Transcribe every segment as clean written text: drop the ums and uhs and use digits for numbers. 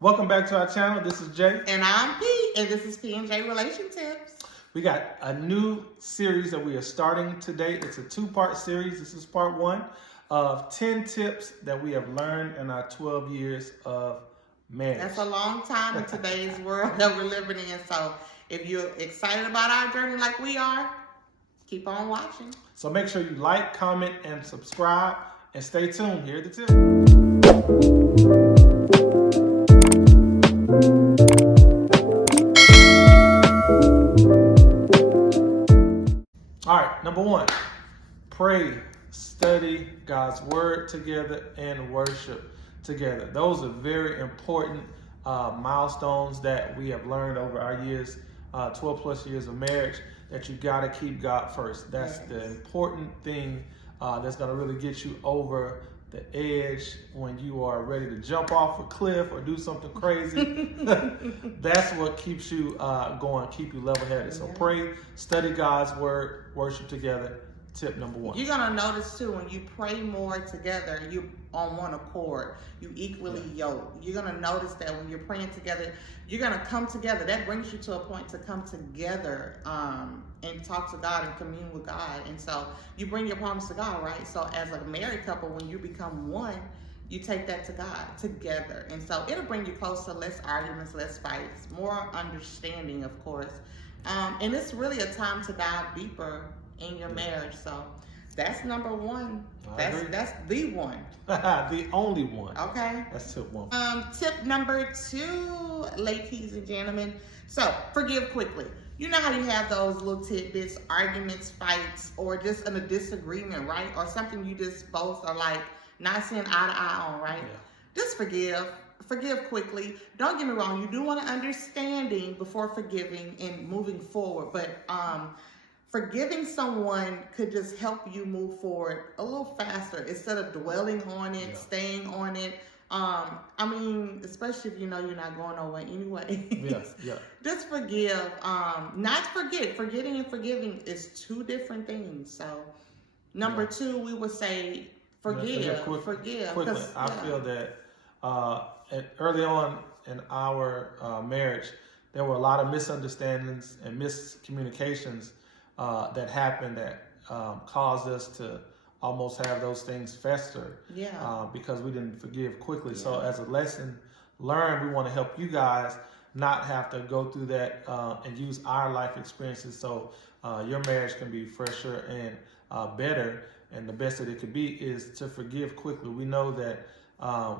Welcome back to our channel. This is Jay. And I'm P, and this is P&J Relation Tips. We got a new series that we are starting today. It's a two-part series. This is part one of 10 tips that we have learned in our 12 years of marriage. That's a long time in today's world that we're living in. So if you're excited about our journey like we are, keep on watching. So make sure you like, comment, and subscribe, and stay tuned. Here are the tips. All right, number one, pray, study God's word together, and worship together. Those are very important milestones that we have learned over our years, 12 plus years of marriage, that you got to keep God first. That's the important thing that's going to really get you over the edge when you are ready to jump off a cliff or do something crazy. That's what keeps you going, keep you level-headed. So pray, study God's word, worship together. Tip number one. You're going to notice too, when you pray more together, you're on one accord. You equally yoked. You're going to notice that when you're praying together, you're going to come together. That brings you to a point to come together and talk to God and commune with God. And so you bring your problems to God, right? So as a married couple, when you become one, you take that to God together. And so it'll bring you closer, less arguments, less fights, more understanding, of course. And it's really a time to dive deeper in your marriage. So that's number one. That's the one. The only one. Okay. That's tip one. Tip number two, ladies and gentlemen. So forgive quickly. You know how you have those little tidbits, arguments, fights, or just in a disagreement, right? Or something you just both are like not seeing eye to eye on, right? Yeah. Just forgive. Forgive quickly. Don't get me wrong. You do want an understanding before forgiving and moving forward. But forgiving someone could just help you move forward a little faster instead of dwelling on it, staying on it. I mean, especially if you know you're not going nowhere anyway. Just forgive. Not forget. Forgetting and forgiving is two different things. So, number two, we would say forgive. Forgive. Quickly. I feel that early on in our marriage, there were a lot of misunderstandings and miscommunications that happened that caused us to almost have those things fester because we didn't forgive quickly. So as a lesson learned, we want to help you guys not have to go through that and use our life experiences so your marriage can be fresher and better. And the best that it could be is to forgive quickly. We know that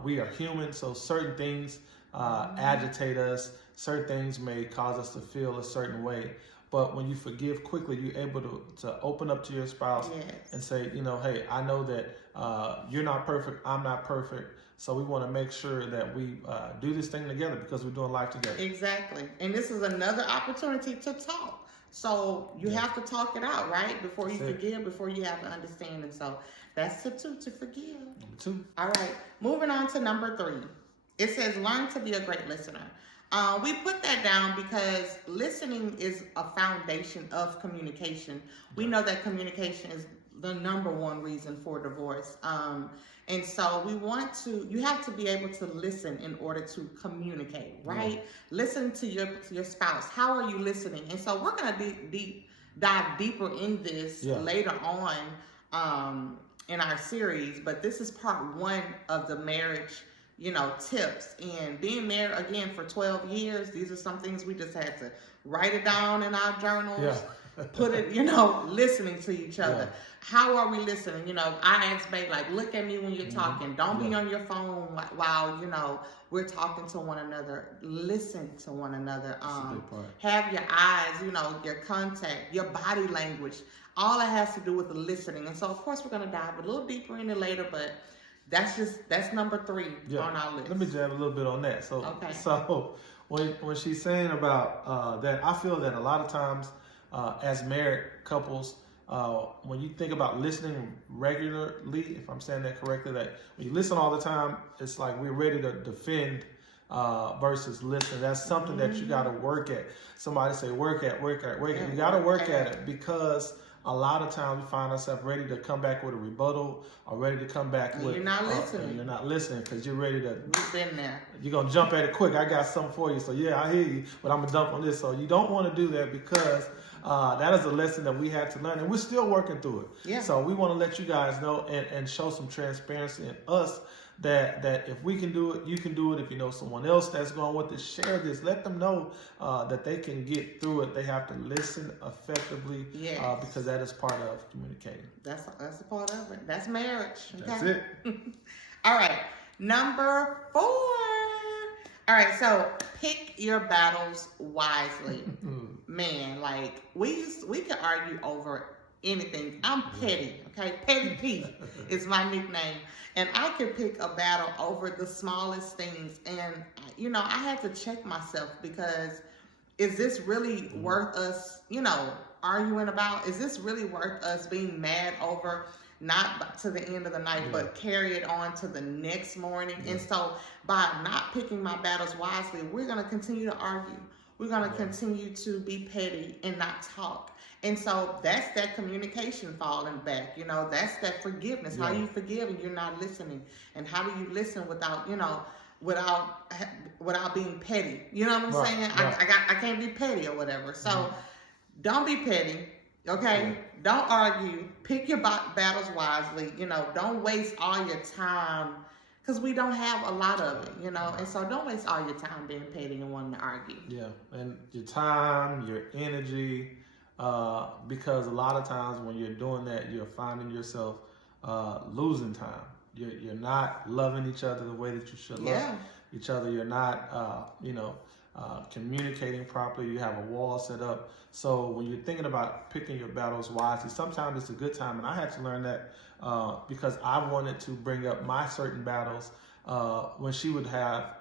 we are human, so certain things agitate us. Certain things may cause us to feel a certain way. But when you forgive quickly, you're able to open up to your spouse and say, you know, hey, I know that you're not perfect, I'm not perfect. So we want to make sure that we do this thing together because we're doing life together. Exactly. And this is another opportunity to talk. So you have to talk it out, right? Before you forgive, before you have an understanding. So that's tip two, to forgive. Number two. All right. Moving on to number three. It says, learn to be a great listener. We put that down because listening is a foundation of communication. We know that communication is the number one reason for divorce. And so you have to be able to listen in order to communicate, right? Listen to your spouse. How are you listening? And so we're going to dive deeper in this later on in our series. But this is part one of the marriage tips. And being married again for 12 years, these are some things we just had to write it down in our journals, put it, listening to each other. How are we listening? I ask babe, like, look at me when you're talking. Don't be on your phone while, we're talking to one another. Listen to one another. Have your eyes, your contact, your body language. All that has to do with the listening. And so, of course, we're going to dive a little deeper in it later, but that's number three on our list. Let me jab a little bit on that. So when she's saying about that, I feel that a lot of times as married couples, when you think about listening regularly, if I'm saying that correctly, that when you listen all the time, it's like we're ready to defend versus listen. That's something that you got to work at. Somebody say work at. You got to work at it because a lot of times we find ourselves ready to come back with a rebuttal or ready to come back with. You're not listening. You're not listening because you're ready to. You've been there. You're going to jump at it quick. I got something for you. So, yeah, I hear you, but I'm going to dump on this. So, you don't want to do that because that is a lesson that we had to learn, and we're still working through it. Yeah. So, we want to let you guys know and show some transparency in us that if we can do it, you can do it. If you know someone else that's going with it, share this. Let them know that they can get through it. They have to listen effectively because that is part of communicating. That's a part of it. That's marriage. Okay? That's it. All right. Number 4. All right. So pick your battles wisely. Man, like we can argue over anything. I'm petty. Okay. Petty Pete is my nickname. And I could pick a battle over the smallest things. And, you know, I had to check myself because is this really worth us, you know, arguing about? Is this really worth us being mad over, not to the end of the night, but carry it on to the next morning? And so by not picking my battles wisely, we're going to continue to argue. We're going to continue to be petty and not talk. And so that's that communication falling back. You know, that's that forgiveness. How you forgive and you're not listening. And how do you listen without, you know, without being petty? You know what I'm saying? I can't be petty or whatever. So don't be petty. Okay? Don't argue. Pick your battles wisely. You know, don't waste all your time because we don't have a lot of it, you know? And so don't waste all your time being petty and wanting to argue. Yeah, and your time, your energy, because a lot of times when you're doing that, you're finding yourself losing time. You're not loving each other the way that you should love each other. You're not, communicating properly. You have a wall set up. So when you're thinking about picking your battles wisely, sometimes it's a good time. And I had to learn that because I wanted to bring up my certain battles when she would have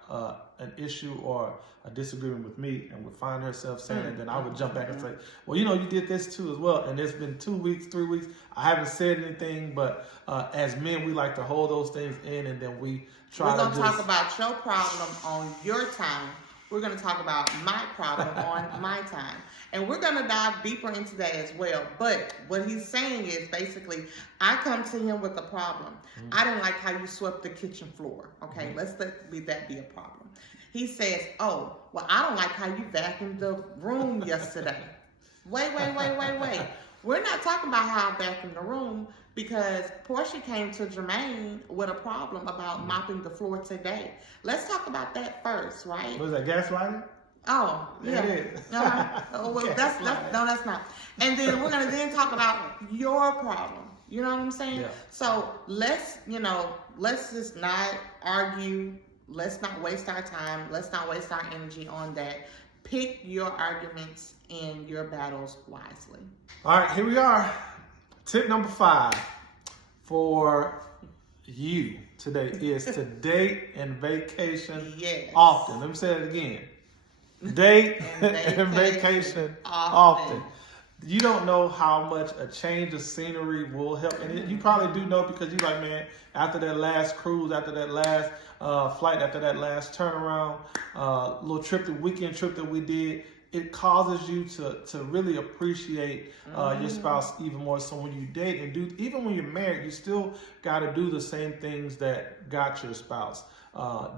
an issue or a disagreement with me and would find herself saying it, then I would jump back and say, well, you know, you did this too as well. And it's been 2 weeks, 3 weeks. I haven't said anything, but as men, we like to hold those things in and then we try to talk about your problem on your time. We're going to talk about my problem on my time. And we're going to dive deeper into that as well. But what he's saying is basically, I come to him with a problem. I didn't like how you swept the kitchen floor. Okay, let's let that be a problem. He says, oh, well, I don't like how you vacuumed the room yesterday. Wait. We're not talking about how I vacuumed the room because Porshia came to Jermaine with a problem about mopping the floor today. Let's talk about that first, right? Was that gaslighting? Oh, yeah. It is. Oh, well, that's not. And then we're gonna then talk about your problem. You know what I'm saying? Yeah. So let's just not argue. Let's not waste our time. Let's not waste our energy on that. Pick your arguments and your battles wisely. All right, here we are. Tip number 5 for you today is to date and vacation often. Let me say it again. Date and vacation often. You don't know how much a change of scenery will help. And you probably do know because you're like, man, after that last cruise, after that last flight, after that last turnaround, weekend trip that we did, it causes you to really appreciate your spouse even more. So when you date and even when you're married, you still got to do the same things that got your spouse.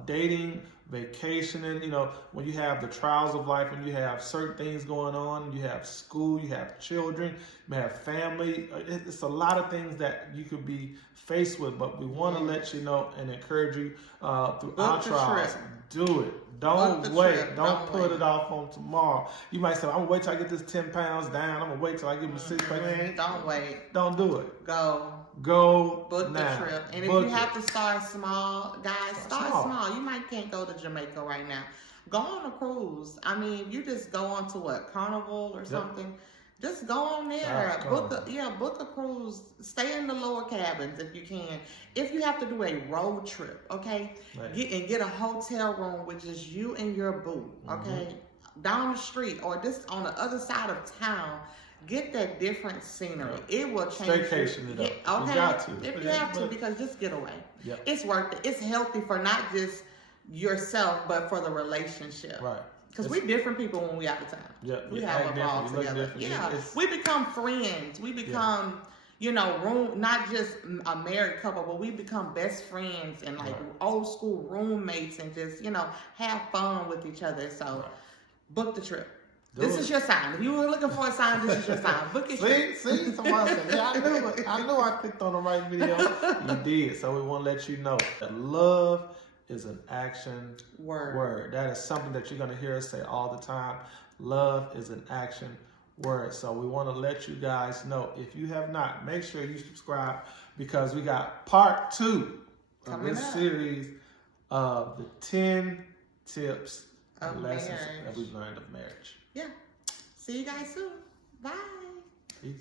Dating, vacationing, you know, when you have the trials of life, when you have certain things going on, you have school, you have children, you have family. It's a lot of things that you could be faced with, but we want to let you know and encourage you through our trials. Do it. Don't wait. Don't put it off on tomorrow. You might say, I'm going to wait till I get this 10 pounds down. I'm going to wait till I get my 6 pack. Don't wait. Don't do it. Go book now. The trip. And if you have to start small, guys, start small. You can't go to Jamaica right now. Go on a cruise. I mean, you just go on to what, Carnival or something. Just go on there. Book a cruise. Stay in the lower cabins if you can. If you have to do a road trip, okay, get a hotel room with just you and your boo, okay, down the street or just on the other side of town. Get that different scenery. It will change. Staycation it up. Okay, you got to. If you have to, because just get away. Yep. It's worth it. It's healthy for not just yourself, but for the relationship. Right. Because we're different people when we out of town. Yeah, we you have act evolved different, you look together. different. Yeah, we become friends. We become, you know, not just a married couple, but we become best friends and like old school roommates and just, you know, have fun with each other. So book the trip. This is your sign. If you were looking for a sign, this is your sign. Book it. See, somebody said, yeah, I knew I clicked on the right video. You did. So we want to let you know that love is an action word. That is something that you're going to hear us say all the time. Love is an action word. So we want to let you guys know, if you have not, make sure you subscribe, because we got part 2 of this series of the 10 tips and lessons that we've learned of marriage. Yeah. See you guys soon. Bye. Peace.